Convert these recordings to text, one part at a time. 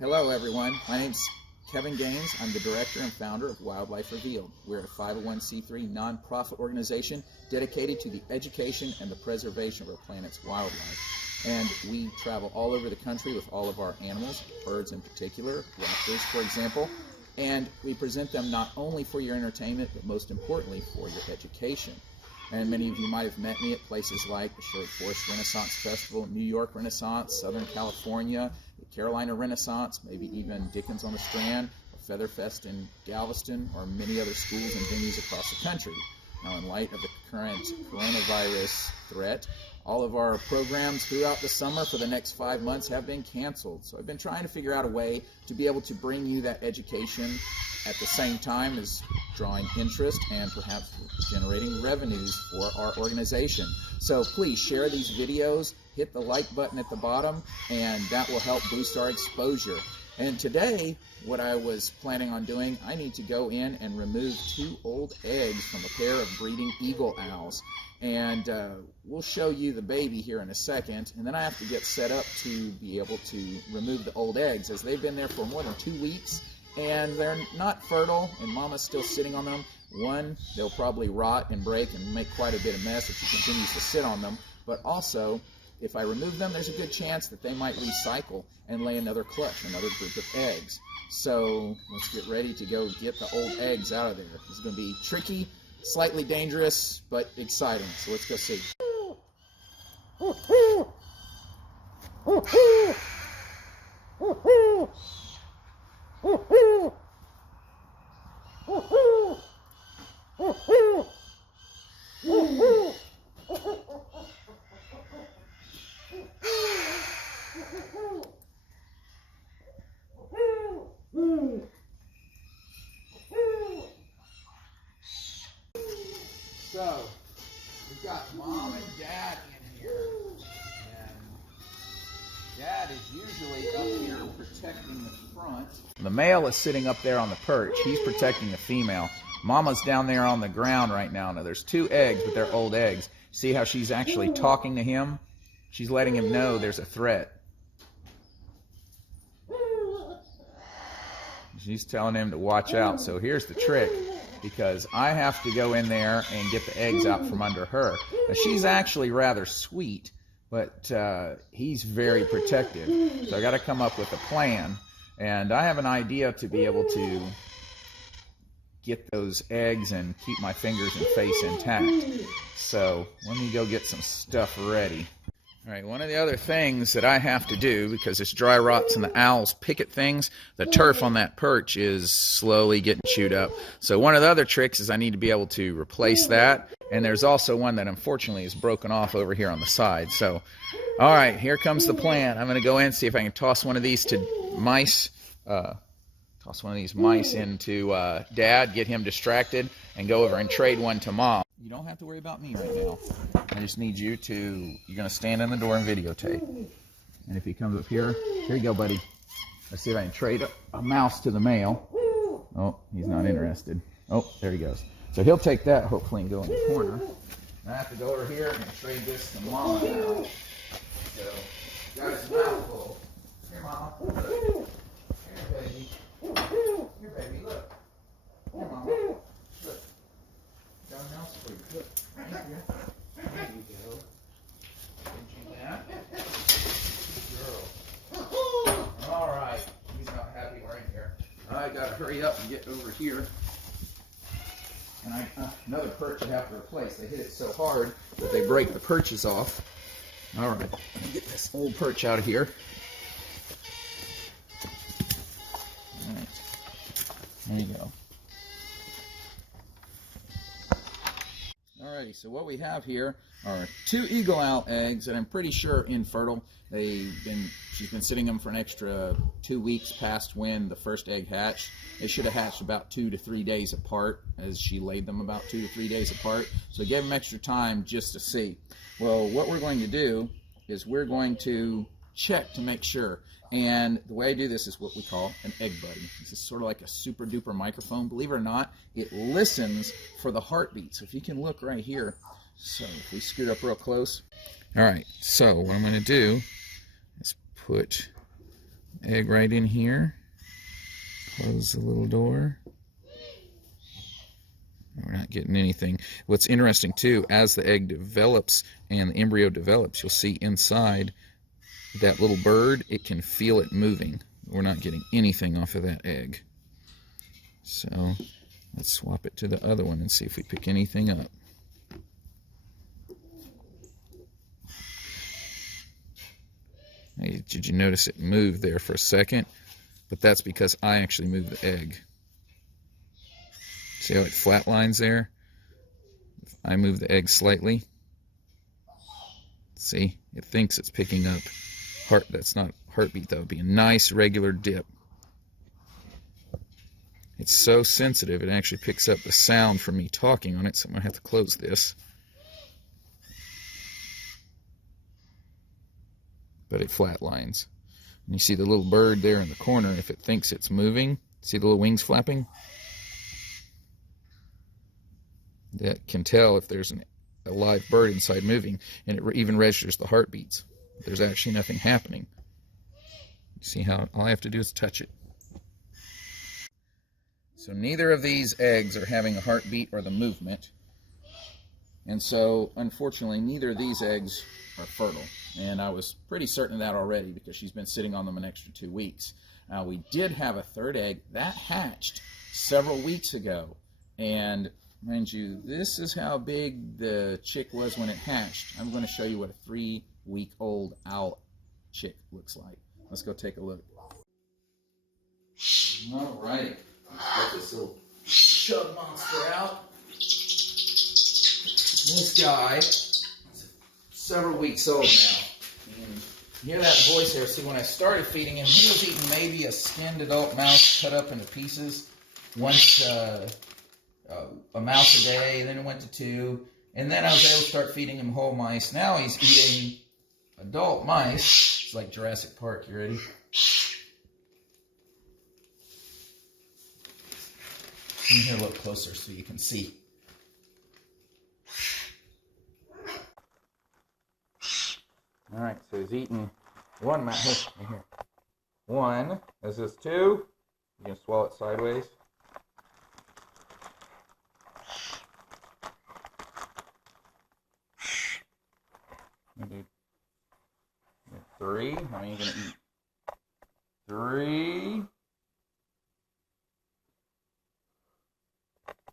Hello everyone, my name's Kevin Gaines. I'm the director and founder of Wildlife Revealed. We're a 501c3 nonprofit organization dedicated to the education and the preservation of our planet's wildlife. And we travel all over the country with all of our animals, birds in particular, raptors for example, and we present them not only for your entertainment, but most importantly for your education. And many of you might have met me at places like the Sherwood Forest Renaissance Festival, New York Renaissance, Southern California, the Carolina Renaissance, maybe even Dickens on the Strand, or Featherfest in Galveston, or many other schools and venues across the country. Now, in light of the current coronavirus threat, all of our programs throughout the summer for the next 5 months have been canceled. So I've been trying to figure out a way to be able to bring you that education at the same time as drawing interest and perhaps generating revenues for our organization. So please share these videos, hit the like button at the bottom, and that will help boost our exposure. And today, what I was planning on doing, I need to go in and remove 2 old eggs from a pair of breeding eagle owls. And we'll show you the baby here in a second, and then I have to get set up to be able to remove the old eggs, as they've been there for more than 2 weeks, and they're not fertile, and Mama's still sitting on them. One, they'll probably rot and break and make quite a bit of mess if she continues to sit on them, but also, if I remove them, there's a good chance that they might recycle and lay another clutch, another group of eggs. So let's get ready to go get the old eggs out of there. This is going to be tricky, slightly dangerous, but exciting. So let's go see. So, we've got Mom and Dad in here, and Dad is usually up here protecting the front. The male is sitting up there on the perch. He's protecting the female. Mama's down there on the ground right now. Now there's 2 eggs, but they're old eggs. See how she's actually talking to him? She's letting him know there's a threat. She's telling him to watch out. So here's the trick, because I have to go in there and get the eggs out from under her. Now, she's actually rather sweet, but he's very protective. So I got to come up with a plan, and I have an idea to be able to get those eggs and keep my fingers and face intact. So let me go get some stuff ready. All right, one of the other things that I have to do, because this dry rots and the owls pick at things, the turf on that perch is slowly getting chewed up. So one of the other tricks is I need to be able to replace that. And there's also one that unfortunately is broken off over here on the side. So, all right, here comes the plan. I'm going to go in and see if I can toss one of these to mice. Toss one of these mice into Dad, get him distracted, and go over and trade one to Mom. You don't have to worry about me right now. I just need you to, you're going to stand in the door and videotape. And if he comes up here you go, buddy. Let's see if I can trade a mouse to the male. Oh, he's not interested. Oh, there he goes. So he'll take that, hopefully, and go in the corner. And I have to go over here and trade this to Mom now. So, got his mouth full. Here, Mama. Here, baby. Here, baby, look. Here, Mama. Look. Got a mouse for you. Look. Right here. There you go. Did you that? Good girl. All right. He's not happy right here. I got to hurry up and get over here. And another perch I have to replace. They hit it so hard that they break the perches off. All right. Let me get this old perch out of here. All right. There you go. Alrighty, so what we have here are 2 eagle owl eggs that I'm pretty sure are infertile. She's been sitting them for an extra 2 weeks past when the first egg hatched. They should have hatched about 2 to 3 days apart, as she laid them about 2 to 3 days apart. So give them extra time just to see. Well, what we're going to do is we're going to check to make sure. And the way I do this is what we call an egg buddy. This is sort of like a super duper microphone. Believe it or not, it listens for the heartbeat. So if you can look right here. So if we scoot up real close. All right, so what I'm going to do is put Egg right in here. Close the little door. We're not getting anything. What's interesting too, as the egg develops and the embryo develops, you'll see inside that little bird, it can feel it moving. We're not getting anything off of that egg. So let's swap it to the other one and see if we pick anything up. Hey, did you notice it moved there for a second? But that's because I actually moved the egg. See how it flatlines there? If I move the egg slightly, see, it thinks it's picking up heart. That's not heartbeat. That would be a nice regular dip. It's so sensitive, it actually picks up the sound from me talking on it, so I'm going to have to close this. But it flatlines. And you see the little bird there in the corner, if it thinks it's moving, see the little wings flapping? That can tell if there's a live bird inside moving, and it even registers the heartbeats. There's actually nothing happening. You see how all I have to do is touch it. So neither of these eggs are having a heartbeat or the movement. And so, unfortunately, neither of these eggs are fertile. And I was pretty certain of that already because she's been sitting on them an extra 2 weeks. Now, we did have a third egg that hatched several weeks ago. And mind you, this is how big the chick was when it hatched. I'm going to show you what a 3-week-old owl chick looks like. Let's go take a look. All right. Let's get this little chub monster out. This guy is several weeks old now. And you hear that voice there? See, when I started feeding him, he was eating maybe a skinned adult mouse cut up into pieces. Once a mouse a day, then it went to 2. And then I was able to start feeding him whole mice. Now he's eating adult mice. It's like Jurassic Park. You ready? Come here a little closer so you can see. All right, so he's eating one mouse. Here. One. Is this 2? You can swallow it sideways. Dude. 3. How many are you going to eat? 3.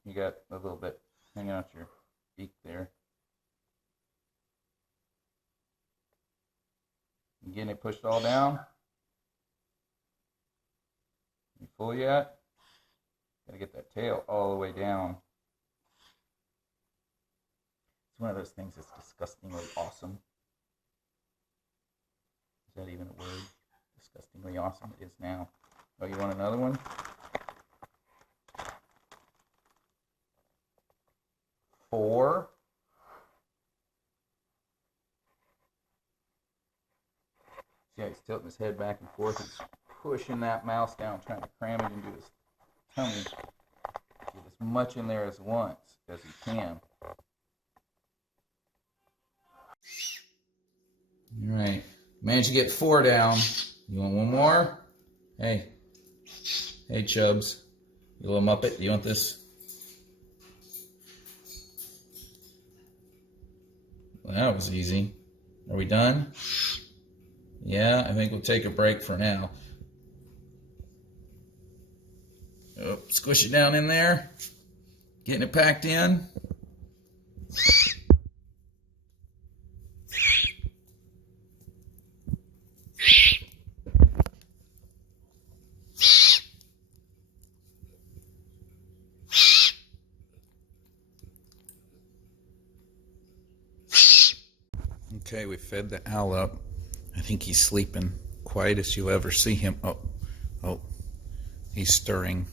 You got a little bit hanging out your beak there. You getting it pushed all down? You full yet? Gotta get that tail all the way down. It's one of those things that's disgustingly awesome. Is that even a word? Disgustingly awesome. It is now. Oh, you want another one? 4. See how he's tilting his head back and forth. He's pushing that mouse down, trying to cram it into his tummy. Get as much in there as once as he can. All right. Managed to get 4 down. You want one more? Hey. Hey, Chubbs. You little muppet. You want this? Well, that was easy. Are we done? Yeah, I think we'll take a break for now. Oh, squish it down in there. Getting it packed in. Okay, we fed the owl up. I think he's sleeping, quiet as you'll ever see him. Oh, he's stirring.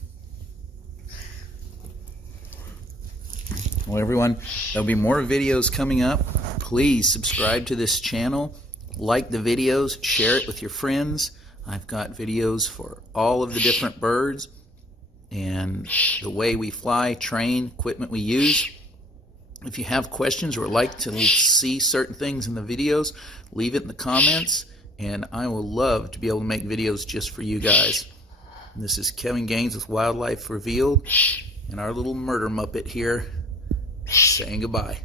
Well, everyone, there'll be more videos coming up. Please subscribe to this channel, like the videos, share it with your friends. I've got videos for all of the different birds and the way we fly, train, equipment we use. If you have questions or like to see certain things in the videos, leave it in the comments and I will love to be able to make videos just for you guys. And this is Kevin Gaines with Wildlife Revealed, and our little murder muppet here saying goodbye.